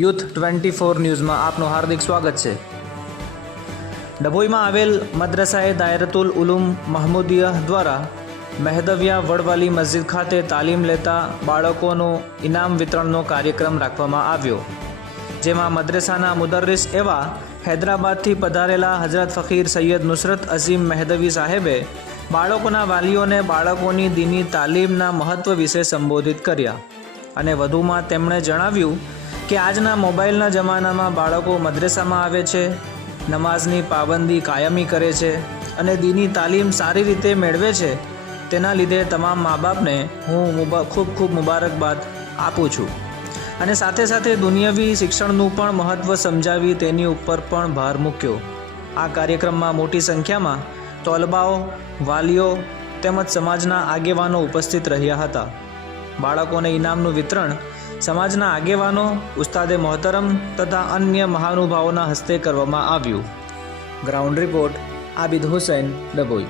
Youth 24 ન્યૂઝમાં આપનું હાર્દિક સ્વાગત છે। ડભોઈમાં આવેલ મદ્રસાએ દાયરતુલ ઉલુમ મહમૂદિયા દ્વારા મહેદવિયા વડવાલી મસ્જિદ ખાતે તાલીમ લેતા બાળકોનો ઇનામ વિતરણનો કાર્યક્રમ રાખવામાં આવ્યો, જેમાં મદ્રસાના મુદર્રિસ એવા હૈદરાબાદથી પધારેલા હજરત ફકીર સૈયદ નુસરત અઝીમ મહેદવી સાહેબે બાળકોના વાલીઓને બાળકોની દીની તાલીમના મહત્વ વિશે સંબોધિત કર્યા અને વધુમાં તેમણે જણાવ્યું કે આજના મોબાઈલના જમાનામાં બાળકો મદ્રસામાં આવે છે, નમાઝની પાબંદી કાયમી કરે છે અને દીની તાલીમ સારી રીતે મેળવે છે। તેના લીધે તમામ મા બાપને હું ખૂબ મુબારકબાદ આપું છું અને સાથે સાથે દુનિયાવી શિક્ષણનું પણ મહત્ત્વ સમજાવી તેની ઉપર પણ ભાર મૂક્યો। આ કાર્યક્રમમાં મોટી સંખ્યામાં તોલબાઓ, વાલીઓ તેમજ સમાજના આગેવાનો ઉપસ્થિત રહ્યા હતા। બાળકોને ઇનામનું વિતરણ સમાજના આગેવાનો, ઉસ્તાદે મોહતરમ તથા અન્ય મહાનુભાવોના હસ્તે કરવામાં આવ્યું। Ground report Abid Hussain, Dabhoi.